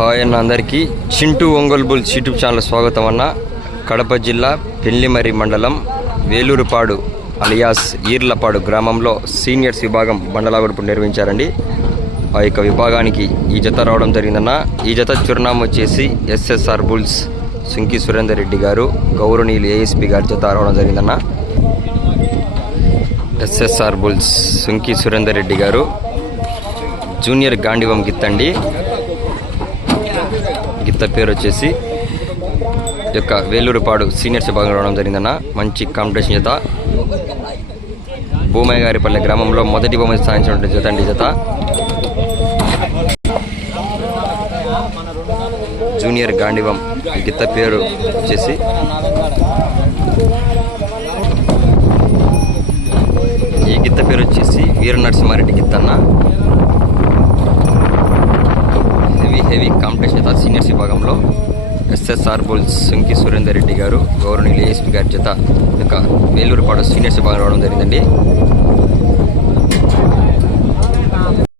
Hi అన్న అందరికీ Chintu Ongole bulls YouTube channel స్వాగతం అన్న. కడప జిల్లా పెళ్లిమరి మండలం వేలూరుపాడు అలియాస్ ఈర్లపాడు గ్రామంలో సీనియర్స్ విభాగం బండలాగుడుపు నిర్వహించారండి. ఆ యొక్క విభాగానికి ఈ జత రావడం జరిగిందన్న. ఈ జత చిరునామా వచ్చేసి ఎస్ఎస్ఆర్ బుల్స్ సుంకి సురేందర్ రెడ్డి గారు గౌరవనీయులు ఏఎస్పీ గారి జత రావడం జరిగిందన్న. ఎస్ఎస్ఆర్ బుల్స్ సుంకి సురేందర్ రెడ్డి గారు జూనియర్ గాండివం గిత్తండి. గిత్త పేరు వచ్చేసి యొక్క వేలూరుపాడు సీనియర్స్ విభాగం రావడం జరిగిందన్న. మంచి కాంపిటీషన్ జత. భూమయ్య గారిపల్లె గ్రామంలో మొదటి బహుమతి సాధించినటువంటి జత అండి. జత జూనియర్ గాండివం. ఈ గిత్త పేరు వచ్చేసి వీర నరసింహారెడ్డి గిత్తన్న. హెవీ కాంపిటీషన్ జత సీనియర్స్ విభాగంలో ఎస్ఎస్ఆర్ బుల్స్ సుంకి సురేందర్ రెడ్డి గారు గౌరవనీయులు ఏఎస్పీ గారి జత యొక్క వేలూరుపాడు సీనియర్స్ విభాగం రావడం జరిగిందండి.